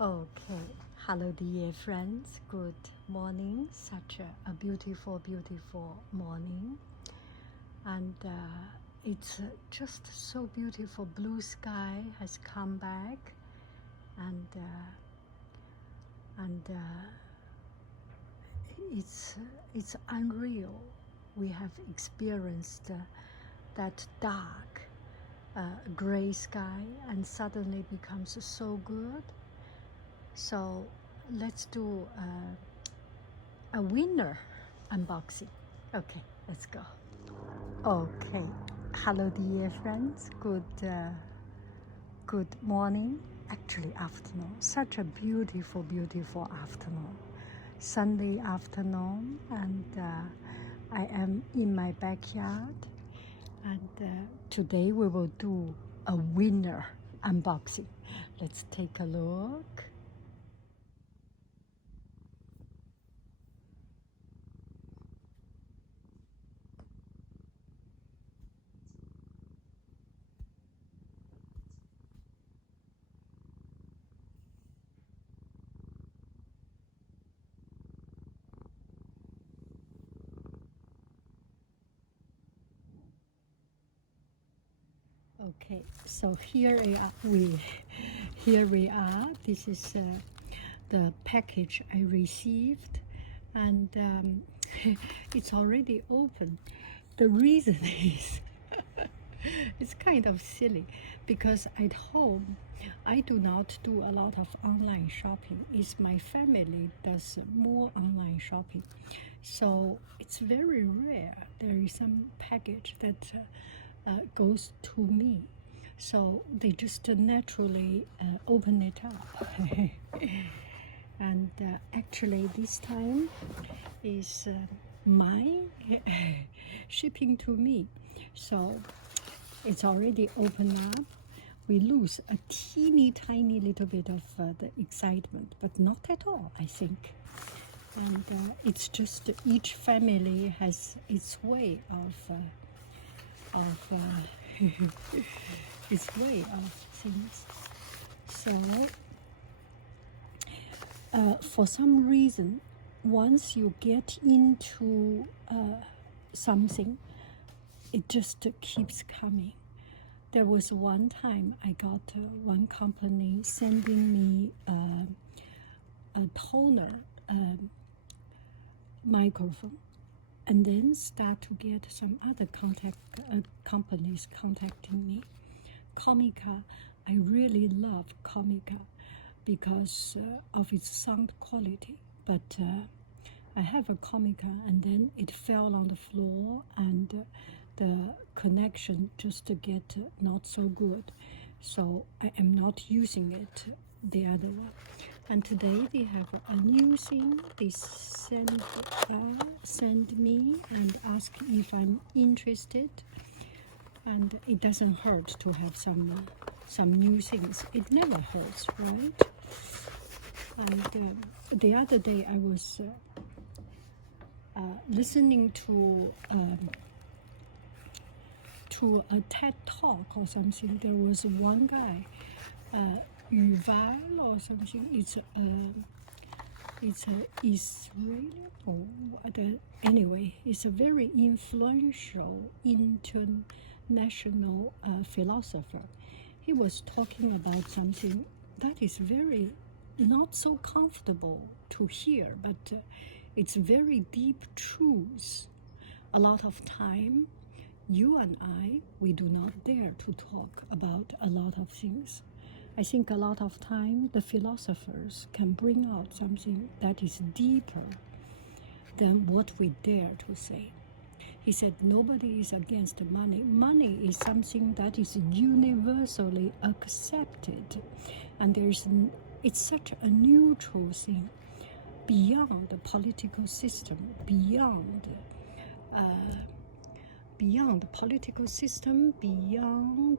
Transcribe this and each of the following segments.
Okay, hello dear friends, good morning. Such a beautiful, beautiful morning. And it's just so beautiful. Blue sky has come back, and it's unreal. We have experienced that dark gray sky and suddenly becomes so good. So let's do a winner unboxing. Okay, let's go. Okay, hello dear friends. Good morning. Actually, afternoon. Such a beautiful, beautiful afternoon. Sunday afternoon, and I am in my backyard. And today we will do a winner unboxing. Let's take a look. Okay, so here we are. This is the package I received, and it's already open. The reason is it's kind of silly because at home I do not do a lot of online shopping. It's my family does more online shopping, so it's very rare there is some package that goes to me. So they just naturally open it up. And actually this time is my shipping to me. So it's already opened up. We lose a teeny tiny little bit of the excitement, but not at all, I think. And it's just each family has its way of its way of things. So for some reason, once you get into something, it just keeps coming. There was one time I got one company sending me a toner microphone, and then start to get some other companies contacting me. Comica, I really love Comica because of its sound quality, but I have a Comica and then it fell on the floor and the connection just get not so good, so I am not using it, the other one. And today they have a new thing. They send me and ask if I'm interested, and it doesn't hurt to have some new things. It never hurts, right? And the other day I was listening to a TED talk or something. There was one guy, Yuval or something. It's a Israeli or anyway. It's a very influential international philosopher. He was talking about something that is very not so comfortable to hear, but it's very deep truth. A lot of time, you and I, we do not dare to talk about a lot of things. I think a lot of time the philosophers can bring out something that is deeper than what we dare to say. He said nobody is against money. Money is something that is universally accepted, and it's such a neutral thing, beyond the political system, beyond the political system, beyond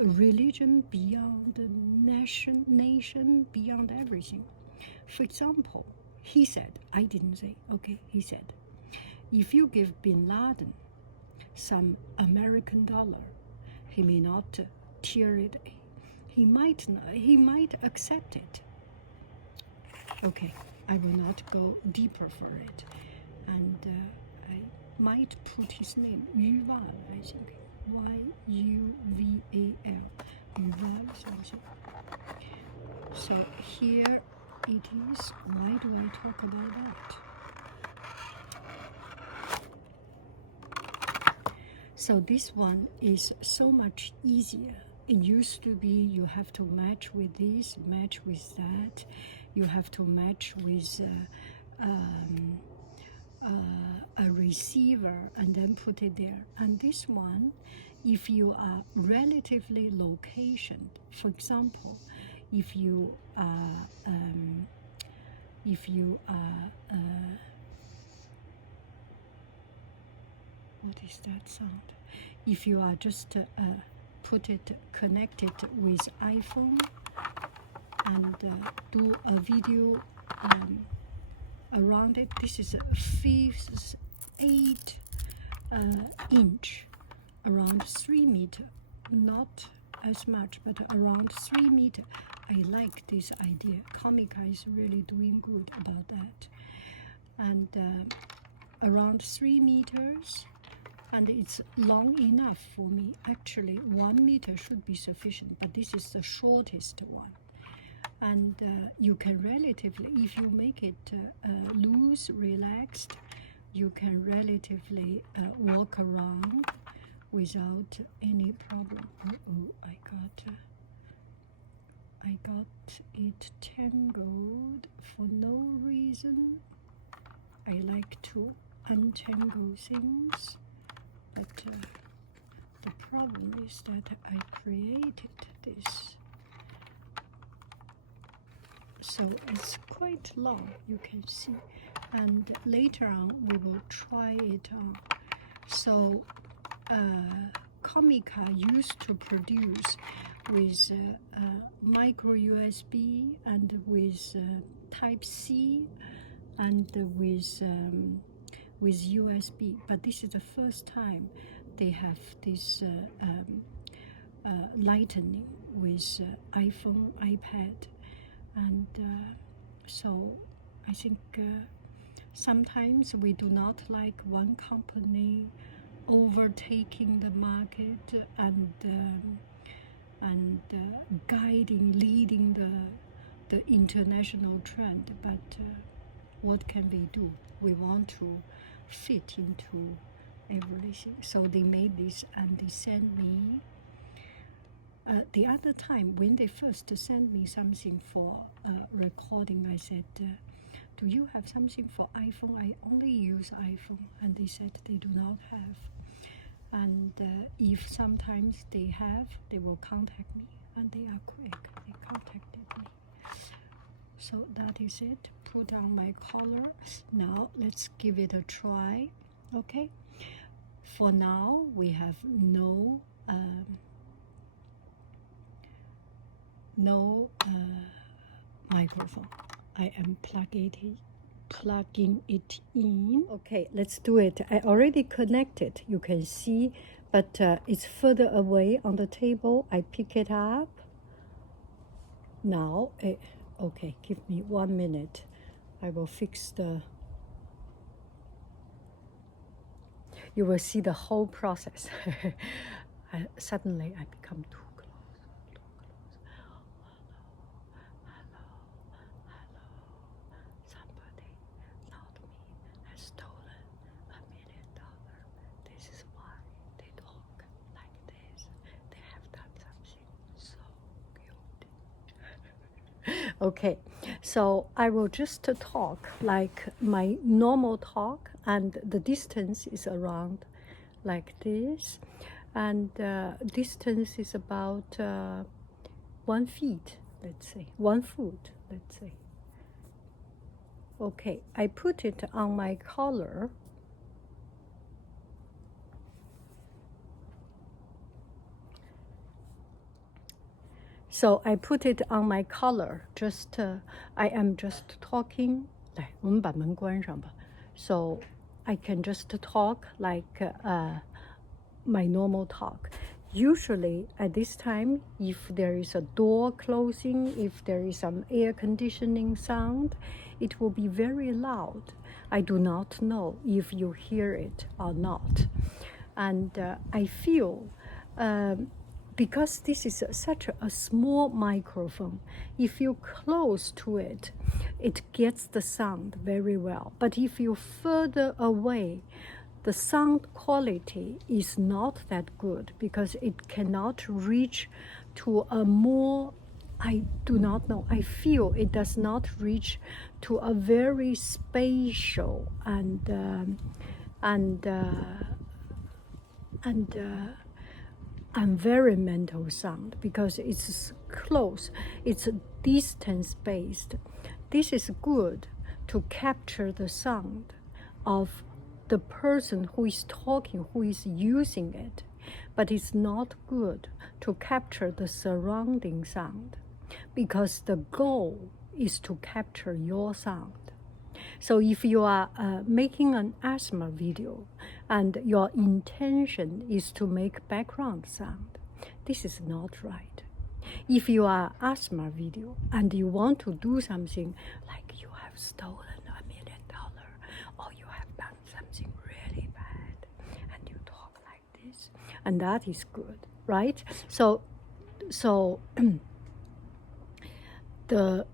religion, beyond nation, beyond everything. For example, he said, I didn't say, okay, he said, if you give bin Laden some American dollar he may not tear it. He might accept it. Okay, I will not go deeper for it, and I might put his name Yuval, I think, Yuval, Yuval something. So here it is. Why do I talk about that? So this one is so much easier. It used to be you have to match with this, match with that. You have to match with a receiver and then put it there. And this one, if you are relatively location, for example, if you are what is that sound? If you are just connect it with iPhone and do a video around it. This is a 8 inch, around 3 meter, not as much, but around 3 meter. I like this idea. Comica is really doing good about that. And around 3 meters, and it's long enough for me. Actually, 1 meter should be sufficient, but this is the shortest one. And you can relatively, if you make it loose, relaxed, you can relatively walk around without any problem. I got it tangled for no reason. I like to untangle things, but the problem is that I created this. So it's quite long, you can see, and later on we will try it on. So Comica used to produce with micro USB and with Type C and with USB, but this is the first time they have this lightning with iPhone, iPad. And so I think sometimes we do not like one company overtaking the market and leading the international trend. But what can we do? We want to fit into everything. So they made this and they sent me. The other time, when they first sent me something for recording, I said, do you have something for iPhone? I only use iPhone. And they said they do not have. And if sometimes they have, they will contact me. And they are quick. They contacted me. So that is it. Put on my collar. Now let's give it a try. Okay? For now, we have no microphone. I am plugging it in. Okay, let's do it. I already connected, you can see, but it's further away on the table. I pick it up. Now, okay, give me 1 minute. I will fix the... You will see the whole process. Suddenly, I become too close. Somebody, not me, has stolen $1 million. This is why they talk like this. They have done something so cute. Okay, so I will just talk like my normal talk, and the distance is around like this, and distance is about 1 feet, let's say, 1 foot, let's say. Okay, I put it on my collar. So I put it on my collar. Just I am just talking. 来，我们把门关上吧。So I can just talk like my normal talk. Usually at this time, if there is a door closing, if there is some air conditioning sound, it will be very loud. I do not know if you hear it or not. And I feel, because this is such a small microphone, if you close to it, it gets the sound very well. But if you further away, the sound quality is not that good because it cannot reach to a more, I do not know, I feel it does not reach to a very spatial and environmental sound, because it's close, it's distance based. This is good to capture the sound of the person who is talking, who is using it, but it's not good to capture the surrounding sound, because the goal is to capture your sound. So if you are making an asthma video and your intention is to make background sound, this is not right. If you are asthma video and you want to do something like you have stolen $1 million or you have done something really bad and you talk like this, and that is good, right? So the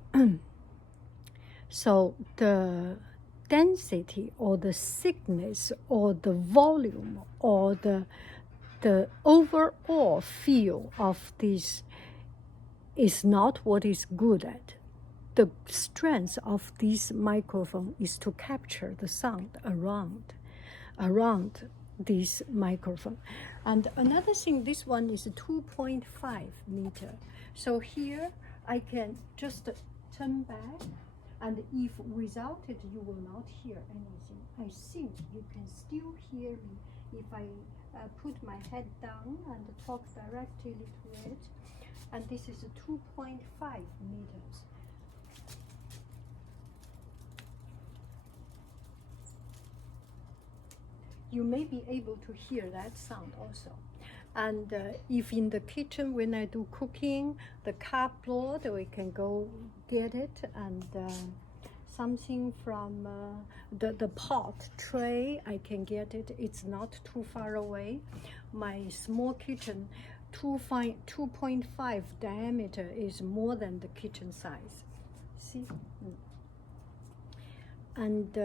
density or the thickness or the volume or the overall feel of this is not what is good at. The strength of this microphone is to capture the sound around this microphone. And another thing, this one is 2.5 meter. So here I can just turn back, and if without it you will not hear anything. I think you can still hear me if I put my head down and talk directly to it. And this is 2.5 meters. You may be able to hear that sound also. And if in the kitchen when I do cooking, the cupboard, we can go get it, and something from the pot tray, I can get it. It's not too far away. My small kitchen, 2.5 diameter is more than the kitchen size. See? And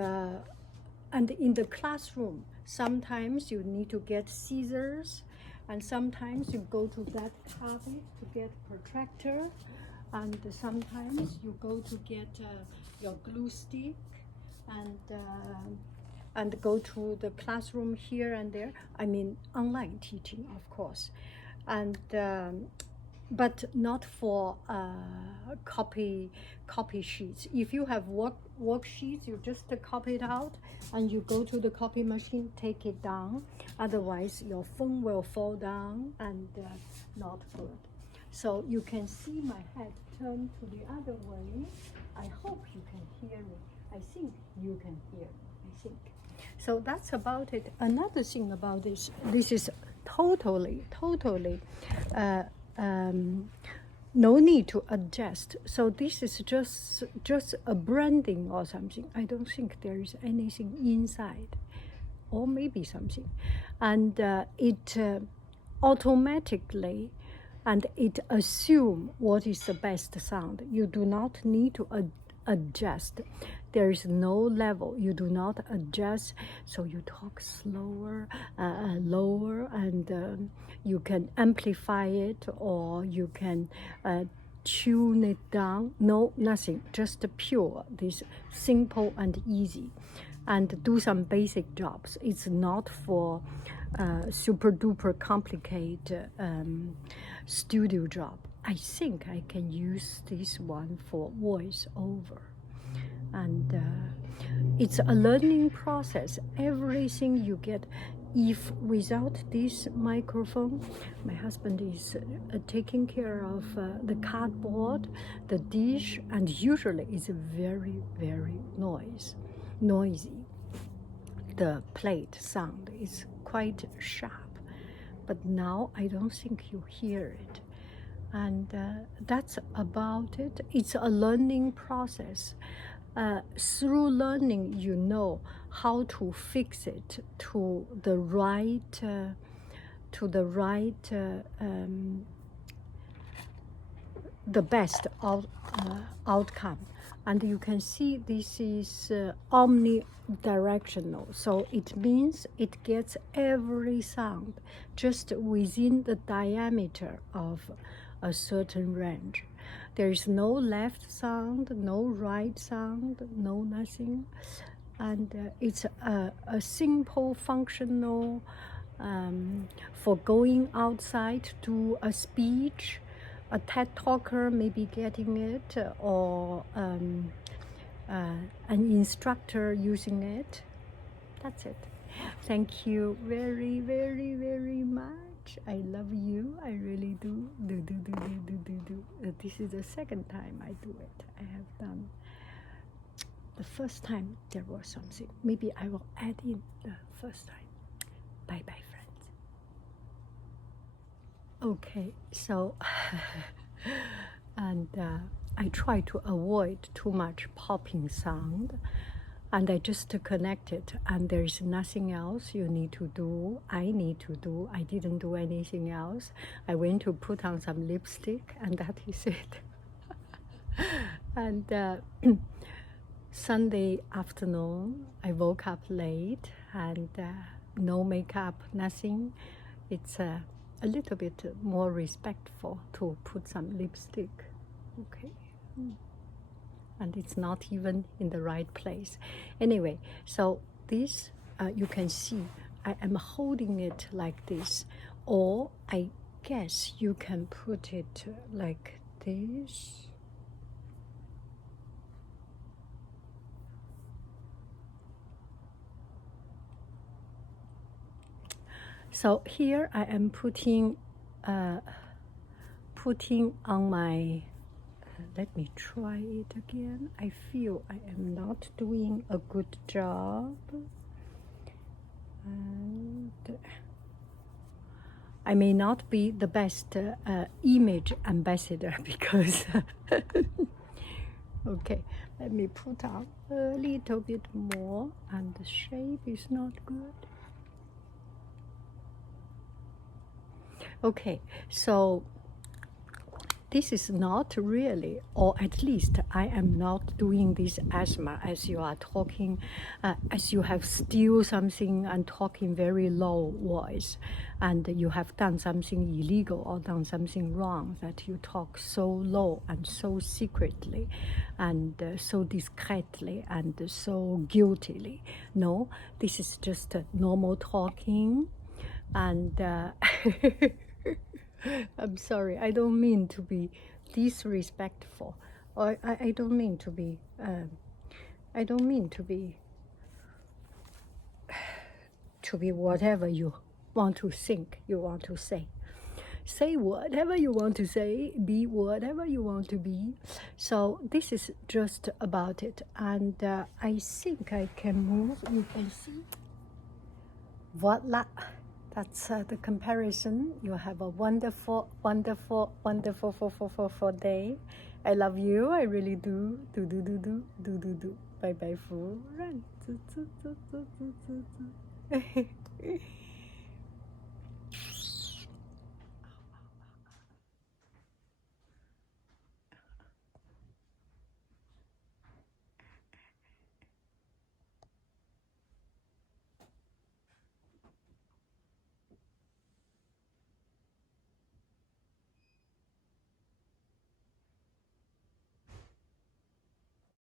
in the classroom, sometimes you need to get scissors, and sometimes you go to that cabinet to get protractor, and sometimes you go to get your glue stick, and go to the classroom here and there. I mean, online teaching, of course, and but not for copy sheets. If you have worksheets, you just copy it out and you go to the copy machine, take it down. Otherwise, your phone will fall down and not good. So you can see my head turn to the other way. I hope you can hear me. I think you can hear me, I think. So that's about it. Another thing about this is totally no need to adjust. So this is just a branding or something. I don't think there is anything inside, or maybe something, and it automatically, and it assume what is the best sound. You do not need to adjust. There is no level. You do not adjust, so you talk slower, lower, and you can amplify it, or you can tune it down. No, nothing, just pure, this simple and easy, and do some basic jobs. It's not for super duper complicated studio job. I think I can use this one for voice over. And it's a learning process. Everything you get, if without this microphone, my husband is taking care of the cardboard, the dish, and usually it's very, very noisy. The plate sound is quite sharp, but now I don't think you hear it. And that's about it. It's a learning process. Through learning, you know how to fix it to the right the best outcome. And you can see this is omnidirectional, so it means it gets every sound just within the diameter of a certain range. There is no left sound, no right sound, no nothing. And it's a simple functional for going outside to a speech. A TED talker may be getting it, or an instructor using it. That's it. Thank you very, very, very much. I love you. I really do. This is the second time I do it. I have done. The first time there was something. Maybe I will add in the first time. Bye bye, friends. Okay, so and I try to avoid too much popping sound, and I just connect it, and there is nothing else you need to do. I need to do. I didn't do anything else. I went to put on some lipstick, and that is it. And Sunday afternoon, I woke up late, and no makeup, nothing. It's a little bit more respectful to put some lipstick, okay? And it's not even in the right place. Anyway, so this, you can see, I am holding it like this, or I guess you can put it like this. So here I am putting on my, let me try it again. I feel I am not doing a good job. And I may not be the best image ambassador because, okay, let me put on a little bit more, and the shape is not good. Okay, so this is not really, or at least I am not doing this asthma as you are talking, as you have still something and talking very low voice, and you have done something illegal or done something wrong that you talk so low and so secretly and so discreetly and so guiltily. No, this is just normal talking, and I'm sorry, I don't mean to be disrespectful, or I don't mean to be, whatever you want to think, you want to say. Say whatever you want to say, be whatever you want to be. So this is just about it, and I think I can move, you can see. Voila. That's the comparison. You have a wonderful, wonderful, wonderful day. I love you. I really do. Do. Bye bye, friends.